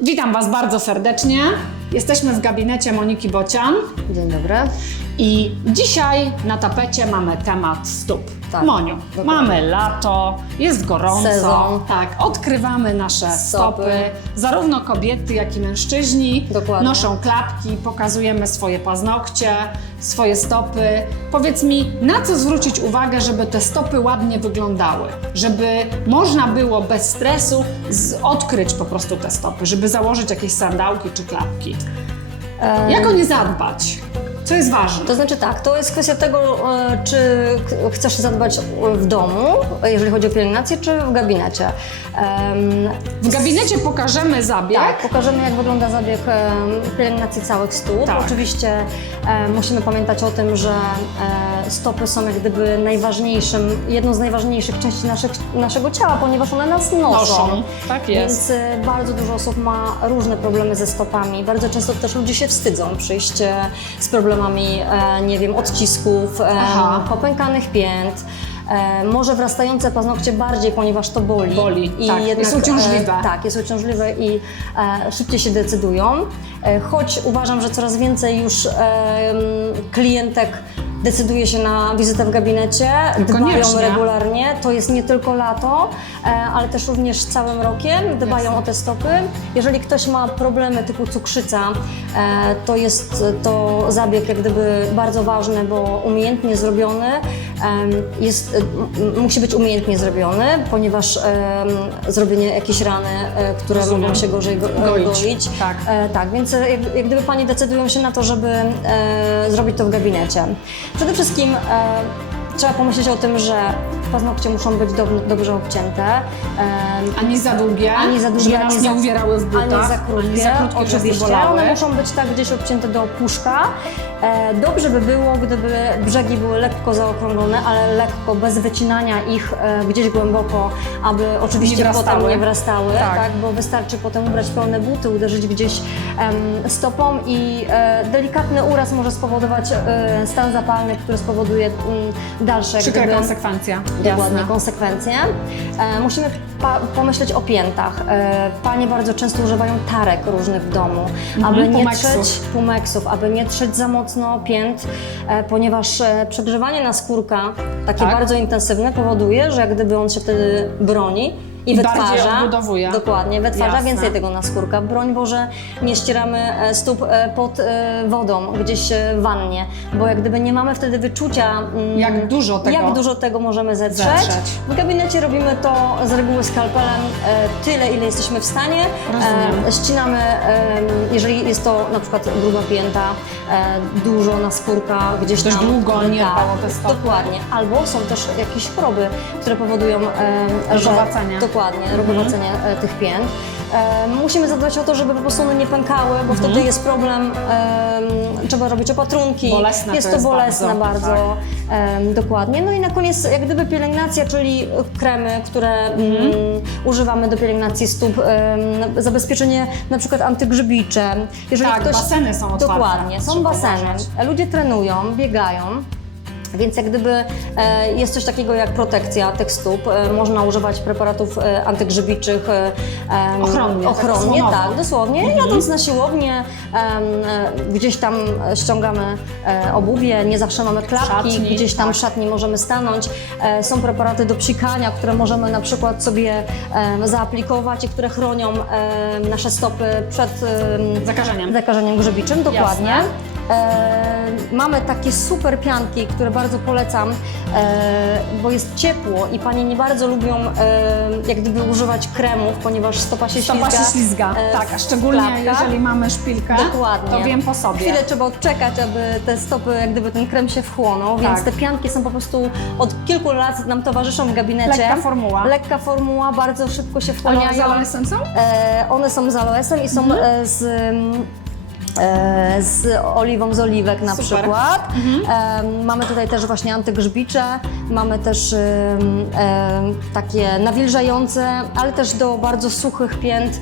Witam Was bardzo serdecznie. Jesteśmy w gabinecie Moniki Bocian Dzień dobry. I dzisiaj na tapecie mamy temat stóp. Tak, Moniu, dokładnie. mamy lato, jest gorąco. Sezon. Tak, odkrywamy nasze stopy. Stopy. Zarówno kobiety, jak i mężczyźni Dokładnie. noszą klapki, pokazujemy swoje paznokcie, swoje stopy. Powiedz mi, na co zwrócić uwagę, żeby te stopy ładnie wyglądały? Żeby można było bez stresu z- odkryć po prostu te stopy, żeby założyć jakieś sandałki czy klapki. E, Jak o nie zadbać? Co jest ważne? To znaczy tak, to jest kwestia tego, e, czy chcesz zadbać w domu, jeżeli chodzi o pielęgnację, czy w gabinecie. W gabinecie pokażemy zabieg. Tak, pokażemy jak wygląda zabieg pielęgnacji całych stóp. Tak. Oczywiście e, musimy pamiętać o tym, że e, stopy są jak gdyby najważniejszym, jedną z najważniejszych części naszych, naszego ciała, ponieważ one nas noszą. Noszą. Tak jest. Więc bardzo dużo osób ma różne problemy ze stopami. Bardzo często też ludzie się wstydzą przyjść z problemami, e, nie wiem, odcisków, e, Aha. popękanych pięt. E, może wrastające paznokcie bardziej, ponieważ to boli. Boli, tak, jest uciążliwe. E, tak, jest uciążliwe i e, szybciej się decydują. E, choć uważam, że coraz więcej już e, klientek decyduje się na wizytę w gabinecie, dbają regularnie. To jest nie tylko lato, e, ale też również całym rokiem dbają Jasne. o te stopy. Jeżeli ktoś ma problemy typu cukrzyca, e, to jest to zabieg jak gdyby bardzo ważny, bo umiejętnie zrobiony jest, e, musi być umiejętnie zrobiony, ponieważ zrobienie jakiejś rany, e, które Rozumiem. mogą się gorzej go, Goić. goić. Tak. E, tak, więc e, jak, jak gdyby Pani decydują się na to, żeby e, zrobić to w gabinecie. Przede wszystkim e, trzeba pomyśleć o tym, że paznokcie muszą być dob- dobrze obcięte. Ani za długie, ani za długie, żeby nas nie za- uwierały w butach, ani za krótkie, ani za krótkie oczywiście. One muszą być tak gdzieś obcięte do puszka. E, dobrze by było, gdyby brzegi były lekko zaokrąglone, ale lekko, bez wycinania ich e, gdzieś głęboko, aby oczywiście Nie wrastały. potem nie wrastały, Tak. tak. bo wystarczy potem ubrać pełne buty, uderzyć gdzieś stopą i e, delikatny uraz może spowodować e, stan zapalny, który spowoduje dalsze gdyby, konsekwencja. Dokładnie, konsekwencje. E, musimy pomyśleć o piętach. Panie bardzo często używają tarek różnych w domu, aby nie pumeksów. trzeć pumeksów, aby nie trzeć za mocno pięt, ponieważ przegrzewanie naskórka, takie Tak. bardzo intensywne, powoduje, że jak gdyby on się wtedy broni. I, bardziej wytwarza, odbudowuje. dokładnie, wytwarza Jasne. więcej tego naskórka. Broń Boże, nie ścieramy e, stóp e, pod e, wodą, gdzieś e, w wannie, bo jak gdyby nie mamy wtedy wyczucia, mm, Jak dużo tego- jak dużo tego możemy zetrzeć. Zetrzeć. W gabinecie robimy to z reguły skalpelem e, tyle, ile jesteśmy w stanie. Rozumiem. E, ścinamy, e, jeżeli jest to na przykład gruba pięta, e, dużo naskórka, gdzieś Dość tam. długo nie tak, dbało. Dokładnie. Albo są też jakieś choroby, które powodują że. Dokładnie, rogowacenie e, tych pięt. E, musimy zadbać o to, żeby po prostu one nie pękały, bo Mhm. wtedy jest problem, e, trzeba robić opatrunki. Bolesne jest to to jest bolesne bardzo, tak. bardzo. Em, dokładnie. No i na koniec jak gdyby pielęgnacja, czyli kremy, które Mhm. mm, używamy do pielęgnacji stóp, zabezpieczenie na przykład antygrzybicze. Jeżeli Tak, baseny są otwarte, Dokładnie, są baseny. uważać. Ludzie trenują, biegają. Więc jak gdyby e, jest coś takiego jak protekcja tych stóp, e, można używać preparatów e, antygrzybiczych Ochronnie, tak ochronnie tak, dosłownie. Jadąc na siłownię, gdzieś tam ściągamy obuwie, nie zawsze mamy klapki, Szatni, gdzieś tam tak. w szatni możemy stanąć. Są preparaty do psikania, które możemy na przykład sobie zaaplikować i które chronią nasze stopy przed em, Zakażeniem. zakażeniem grzybiczym, dokładnie. Jasne. E, mamy takie super pianki, które bardzo polecam, e, bo jest ciepło i panie nie bardzo lubią e, jak gdyby używać kremów, ponieważ stopa się Stopa ślizga. się ślizga. tak, a szczególnie klapkach. jeżeli mamy szpilkę, Dokładnie. to wiem po sobie. Chwilę trzeba odczekać, aby te stopy, jak gdyby ten krem się wchłonął, więc Tak. te pianki są po prostu od kilku lat nam towarzyszą w gabinecie. Lekka formuła. Lekka formuła, bardzo szybko się wchłaniają. z aloesem są? One są z aloesem i są Mhm. z, z oliwą z oliwek na Super. przykład. Mhm. E, mamy tutaj też właśnie antygrzybicze, mamy też takie nawilżające, ale też do bardzo suchych pięt.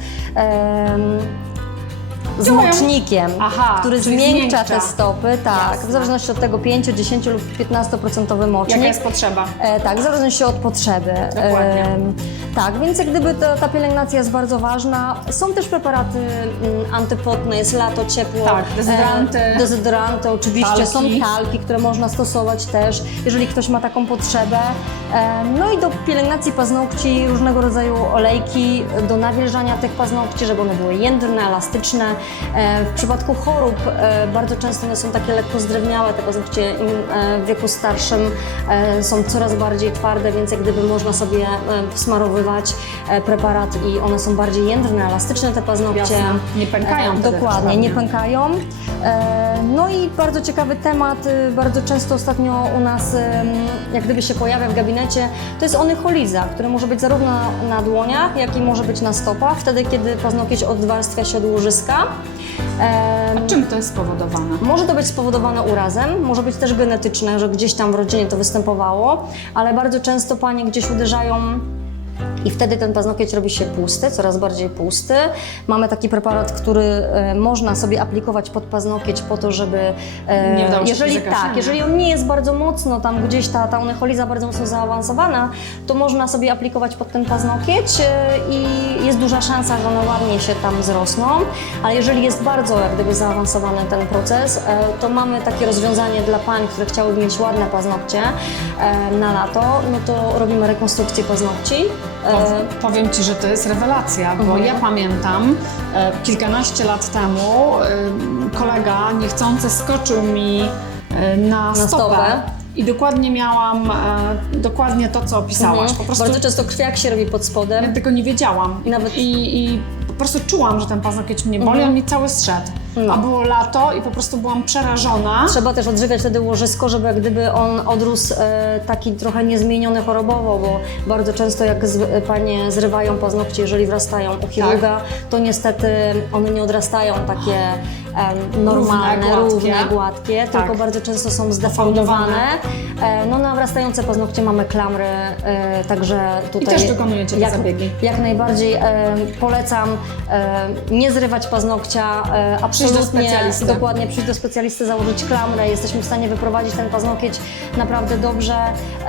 Działają- mocznikiem, Aha, który czyli zmiękcza zmiękcza. te stopy, tak, Jasne. w zależności od tego 5, 10 lub 15% mocznik. Jaka jest potrzeba? E, tak, w zależności od potrzeby. Dokładnie. Em, tak, więc jak gdyby ta, ta pielęgnacja jest bardzo ważna. Są też preparaty mm, antypotne, jest lato, ciepło. Tak, dezodoranty. E, dezodoranty oczywiście, Talki. są talki, które można stosować też, jeżeli ktoś ma taką potrzebę. E, no i do pielęgnacji paznokci różnego rodzaju olejki do nawilżania tych paznokci, żeby one były jędrne, elastyczne. E, w przypadku chorób e, bardzo często one są takie lekko zdrewniałe, te paznokcie im, w wieku starszym są coraz bardziej twarde, więc jak gdyby można sobie smarowywać e, preparat i one są bardziej jędrne, elastyczne te paznokcie. Jasne. Nie pękają Dokładnie, nie pękają. E, No i bardzo ciekawy temat, y, bardzo często ostatnio u nas jak gdyby się pojawia w gabinecie, to jest onycholiza, który może być zarówno na dłoniach, jak i może być na stopach, wtedy kiedy paznokieć odwarstwia się od łożyska. Em, Czym to jest spowodowane? może to być spowodowane urazem, może być też genetyczne, że gdzieś tam w rodzinie to występowało, ale bardzo często panie gdzieś uderzają i wtedy ten paznokieć robi się pusty, coraz bardziej pusty. Mamy taki preparat, który e, można sobie aplikować pod paznokieć po to, żeby... e, Nie jeżeli tak, jeżeli on nie jest bardzo mocno, tam gdzieś ta, ta onycholiza bardzo mocno zaawansowana, to można sobie aplikować pod ten paznokieć e, i jest duża szansa, że one ładnie się tam zrosną. Ale jeżeli jest bardzo jak gdyby zaawansowany ten proces, to mamy takie rozwiązanie dla pań, które chciałyby mieć ładne paznokcie na lato, no to robimy rekonstrukcję paznokci. E, Po- Powiem Ci, że to jest rewelacja, bo Mhm. ja pamiętam e, kilkanaście lat temu e, kolega niechcący skoczył mi e, na, stopę. stopę. I dokładnie miałam e, dokładnie to, co opisałaś. mhm. Po prostu Bardzo często krwiak się robi pod spodem. ja tego nie wiedziałam. I nawet- I, i po prostu czułam, że ten paznokieć mnie boli, Mhm. on mi cały zszedł. No. A było lato i po prostu byłam przerażona. Trzeba też odżywiać wtedy łożysko, żeby jak gdyby on odrósł e, taki trochę niezmieniony chorobowo, bo bardzo często jak z, e, panie zrywają paznokcie, jeżeli wrastają u chirurga, to niestety one nie odrastają takie em, normalne, Równe, gładkie. równe, gładkie, Tak. tylko bardzo często są zdeformowane. E, no na wrastające paznokcie mamy klamry, e, także tutaj... też wykonujecie te zabiegi. Jak najbardziej e, polecam e, nie zrywać paznokcia, e, Przyjść do specjalisty. dokładnie przyjść do specjalisty, założyć klamrę, jesteśmy w stanie wyprowadzić ten paznokieć naprawdę dobrze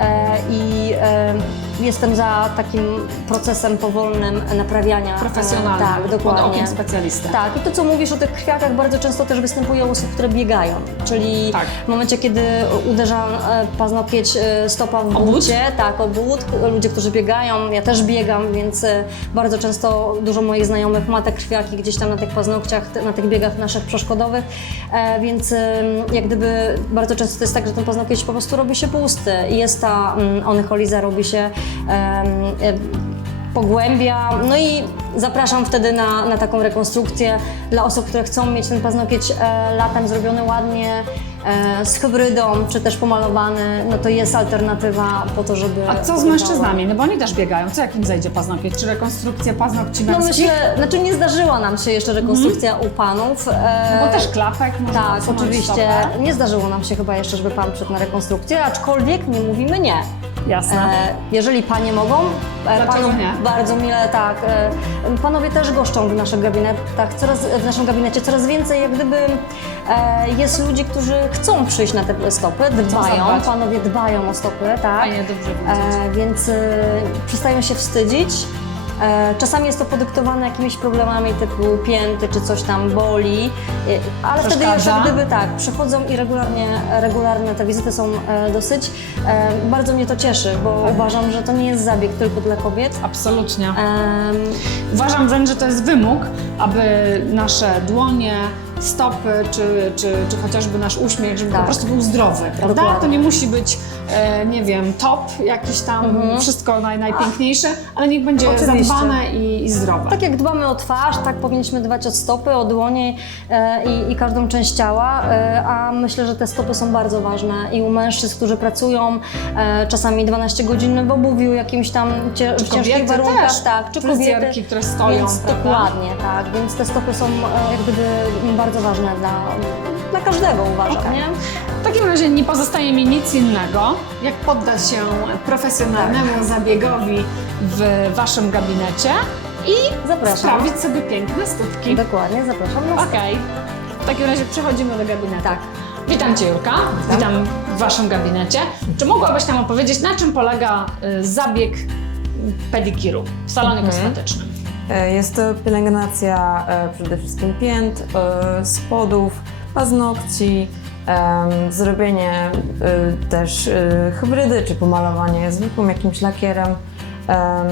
e, i e, jestem za takim procesem powolnym naprawiania. e, Profesjonalnie, Tak, pod dokładnie. okiem specjalisty. Tak, i to co mówisz o tych krwiakach bardzo często też występuje u osób, które biegają, czyli Tak. w momencie, kiedy uderza e, paznokieć e, stopa w Obóz? bucie, tak, obód, ludzie, którzy biegają, ja też biegam, więc e, bardzo często dużo moich znajomych ma te krwiaki gdzieś tam na tych paznokciach, na tych biegach naszych przeszkodowych, e, więc jak gdyby bardzo często to jest tak, że ten paznokieć po prostu robi się pusty. Jest ta mm, onycholiza, robi się pogłębia. No i zapraszam wtedy na, na taką rekonstrukcję dla osób, które chcą mieć ten paznokieć e, latem zrobiony ładnie, e, z hybrydą, czy też pomalowany, no to jest alternatywa po to, żeby... A co z mężczyznami? No bo oni też biegają. Co jak im zejdzie paznokieć? Czy rekonstrukcja paznokci No męskich? myślę, znaczy nie zdarzyła nam się jeszcze rekonstrukcja u panów. e, No bo też klapek może Tak, odsunąć oczywiście. stopę. Nie zdarzyło nam się chyba jeszcze, żeby pan przyszedł na rekonstrukcję, aczkolwiek nie mówimy nie. Jasne. E, jeżeli panie mogą, e, Dlaczego nie? bardzo mile tak. E, panowie też goszczą w naszych gabinetach, coraz, w naszym gabinecie coraz więcej jak gdyby e, jest ludzi, którzy chcą przyjść na te stopy, dbają, zadbać. panowie dbają o stopy, tak. Fajnie, dobrze wiedzieć. E, więc e, przestają się wstydzić. E, Czasami jest to podyktowane jakimiś problemami typu pięty czy coś tam boli, e, ale wtedy już gdyby tak, przychodzą i regularnie, regularne te wizyty są e, dosyć. Bardzo mnie to cieszy, bo Tak. uważam, że to nie jest zabieg tylko dla kobiet. Absolutnie. Em, Uważam wręcz, że to jest wymóg, aby nasze dłonie, stopy, czy, czy, czy chociażby nasz uśmiech, żeby Tak. po prostu był zdrowy, prawda? Dokładnie. To nie musi być, e, nie wiem, top, jakiś tam wszystko naj, najpiękniejsze, ale niech będzie Mhm. Oczywiście. zadbane i, i zdrowe. Tak jak dbamy o twarz, tak powinniśmy dbać o stopy, o dłonie e, i, i każdą część ciała, e, a myślę, że te stopy są bardzo ważne i u mężczyzn, którzy pracują e, czasami 12 godzin w obuwiu, jakimś tam cie, w ciężkich warunkach, też, tak, czy kobiety. które stoją, Więc prawda? dokładnie, tak, więc te stopy są e, jak gdyby bardzo ważne dla, dla każdego uważam, Okej. nie? W takim razie nie pozostaje mi nic innego, jak poddać się profesjonalnemu Tak. zabiegowi w Waszym gabinecie i Zapraszam. sprawić sobie piękne stópki. Dokładnie, zapraszam na Okej. W takim razie przechodzimy do gabinetu. Tak. Witam Cię Julka, witam w Waszym gabinecie. Czy mogłabyś nam opowiedzieć, na czym polega y, zabieg pedikiru w salonie kosmetycznym? E, Jest to pielęgnacja e, przede wszystkim pięt, e, spodów, paznokci, zrobienie e, też e, hybrydy czy pomalowanie zwykłym jakimś lakierem. Em,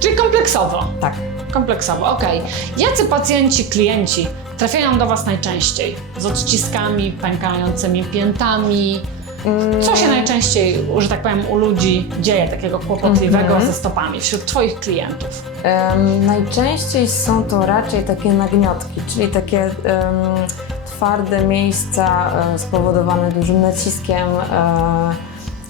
Czyli kompleksowo. Tak. Kompleksowo, okej. Jacy pacjenci, klienci trafiają do Was najczęściej? Z odciskami, pękającymi piętami? Mm, Co się najczęściej, że tak powiem, u ludzi dzieje takiego kłopotliwego Mhm. ze stopami wśród Twoich klientów? Em, najczęściej są to raczej takie nagniotki, czyli takie em, twarde miejsca e, spowodowane dużym naciskiem e,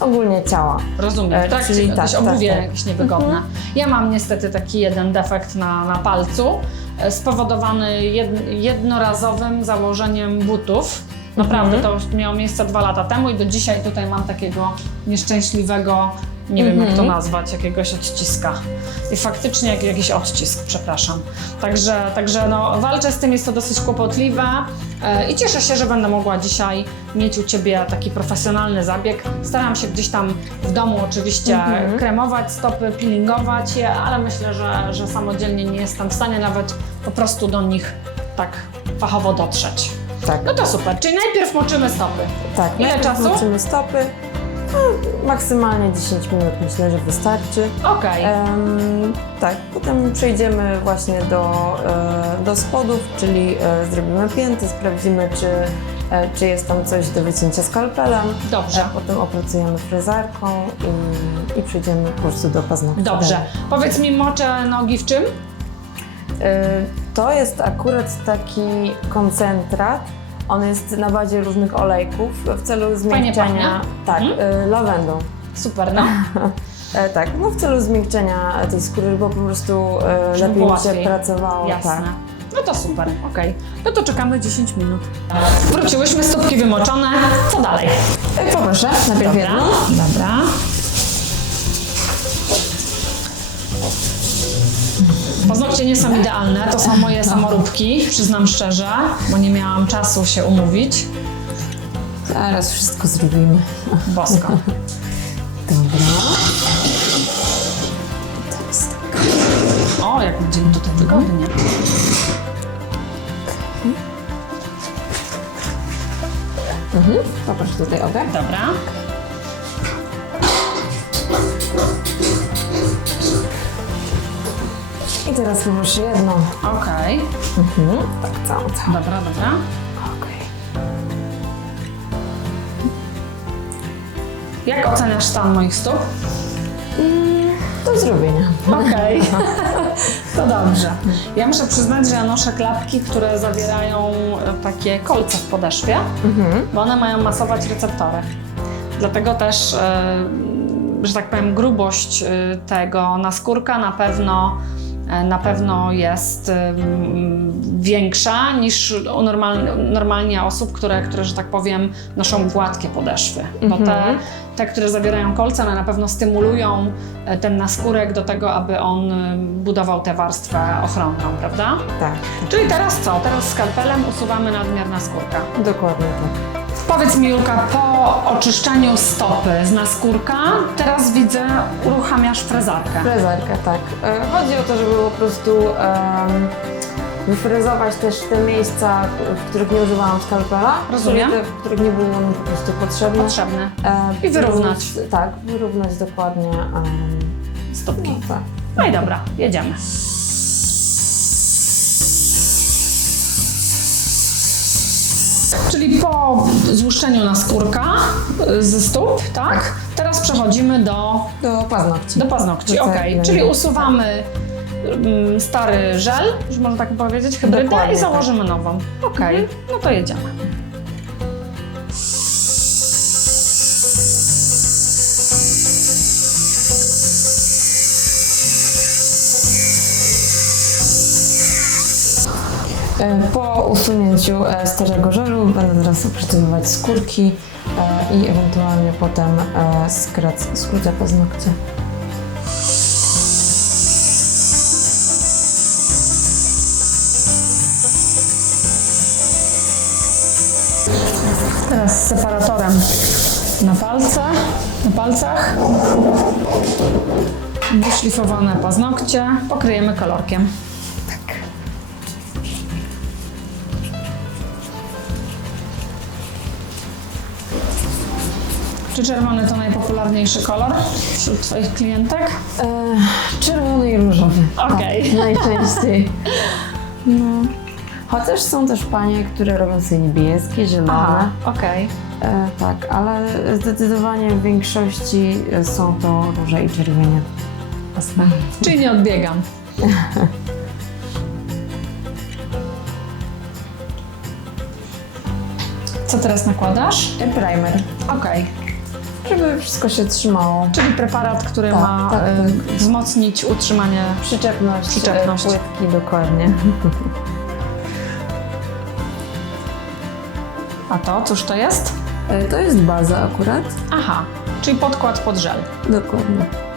ogólnie ciała. Rozumiem, E, tak? czyli tak, jakieś tak, obuwie tak. jakieś niewygodne. Ja mam niestety taki jeden defekt na, na palcu, spowodowany jed, jednorazowym założeniem butów. Naprawdę, Mhm. to miało miejsce dwa lata temu i do dzisiaj tutaj mam takiego nieszczęśliwego, nie wiem jak to Mhm. nazwać, jakiegoś odciska. I faktycznie jak, jakiś odcisk, przepraszam. Także, także no, walczę z tym, jest to dosyć kłopotliwe e, i cieszę się, że będę mogła dzisiaj mieć u Ciebie taki profesjonalny zabieg. Staram się gdzieś tam w domu oczywiście Mhm. kremować stopy, peelingować je, ale myślę, że, że samodzielnie nie jestem w stanie nawet po prostu do nich tak fachowo dotrzeć. Tak. No to super, czyli najpierw moczymy stopy. Tak, Ile najpierw czasu? moczymy stopy. No, maksymalnie 10 minut myślę, że wystarczy. Okej. Em, tak, potem przejdziemy właśnie do, e, do spodów, czyli e, zrobimy pięty, sprawdzimy, czy, e, czy jest tam coś do wycięcia skalpelem. Dobrze. E, potem opracujemy frezarką i, i przejdziemy po prostu do paznokci. Dobrze. Powiedz mi, moczę nogi w czym? E, To jest akurat taki koncentrat. On jest na bazie różnych olejków w celu zmiękczenia. Tak, Mhm. e, lawendą. Super, no. E, tak, no w celu zmiękczenia tej skóry, bo po prostu e, Żeby lepiej mi się pracowało. Jasne. Tak. No to super, okej. No to czekamy 10 minut. Wróciłyśmy, stópki wymoczone. Co dalej? E, Poproszę, najpierw Dobra, jedną. dobra. Paznokcie nie są idealne, to są moje samoróbki, przyznam szczerze, bo nie miałam czasu się umówić. Zaraz wszystko zrobimy. Bosko. Dobra. O, jak będzie mi tutaj wygodnie. Mhm. Poproszę tutaj ogar. Dobra. I teraz poproszę jedną. Okej. Mhm. Tak, całą, całą. Dobra, dobra. Okej. Jak oceniasz stan moich stóp? Do zrobienia. Okej, to dobrze. Ja muszę przyznać, że ja noszę klapki, które zawierają e, takie kolce w podeszwie, Mhm. bo one mają masować receptory. Dlatego też, e, że tak powiem, grubość e, tego naskórka na pewno, na pewno jest e, większa niż u normal, normalnie osób, które, które, że tak powiem, noszą gładkie podeszwy. Bo te, Mhm. te, które zawierają kolce, one na pewno stymulują e, ten naskórek do tego, aby on e, budował tę warstwę ochronną, prawda? Tak, Czyli teraz co? Teraz skalpelem usuwamy nadmiar naskórka. dokładnie tak. Powiedz mi Julka, po oczyszczaniu stopy z naskórka, teraz widzę, uruchamiasz frezarkę. Frezarka, tak. E, Chodzi o to, żeby po prostu em, wyfrezować też te miejsca, w których nie używałam skalpela. Rozumiem. Te, w których nie było mi po prostu potrzebne. Potrzebny. E, I wyrównać. Tak, wyrównać dokładnie. em, Stopki. no, tak. No i dobra, jedziemy. Czyli po złuszczeniu naskórka y, ze stóp, tak? Teraz przechodzimy do, Do paznokci. do paznokci. Do Okej, czyli usuwamy mm, stary żel, już można tak powiedzieć, hybrydę Dokładnie i tak. założymy nową. Okej, no to jedziemy. E, po usunięciu e, starego żelu będę teraz przytymować skórki e, i ewentualnie potem skrac, skrócę paznokcie. Teraz z separatorem na palce, na palcach. Wyszlifowane paznokcie pokryjemy kolorkiem. Czy czerwony to najpopularniejszy kolor wśród Twoich klientek? E, czerwony i różowy. Okej. Tak, najczęściej. No. Chociaż są też panie, które robią sobie niebieskie, zielone. okej. E, tak, ale zdecydowanie w większości e, są to róże i czerwienie. Jasne. Czyli nie odbiegam. Co teraz nakładasz? E, Primer, Okej. Żeby wszystko się trzymało. Czyli preparat, który Tak, ma tak, e, tak. wzmocnić utrzymanie. Przyczepność, Przyczepność. płytki dokładnie. A to, cóż to jest? E, to jest baza akurat. Aha, czyli podkład pod żel. Dokładnie.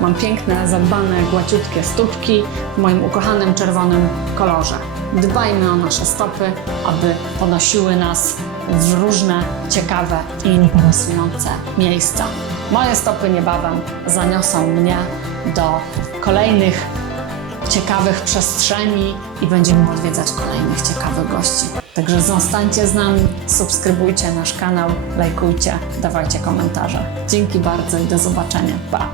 Mam piękne, zadbane, gładziutkie stópki w moim ukochanym czerwonym kolorze. Dbajmy o nasze stopy, aby ponosiły nas w różne ciekawe i interesujące miejsca. Moje stopy niebawem zaniosą mnie do kolejnych ciekawych przestrzeni i będziemy odwiedzać kolejnych ciekawych gości. Także zostańcie z nami, subskrybujcie nasz kanał, lajkujcie, dawajcie komentarze. Dzięki bardzo i do zobaczenia. Pa!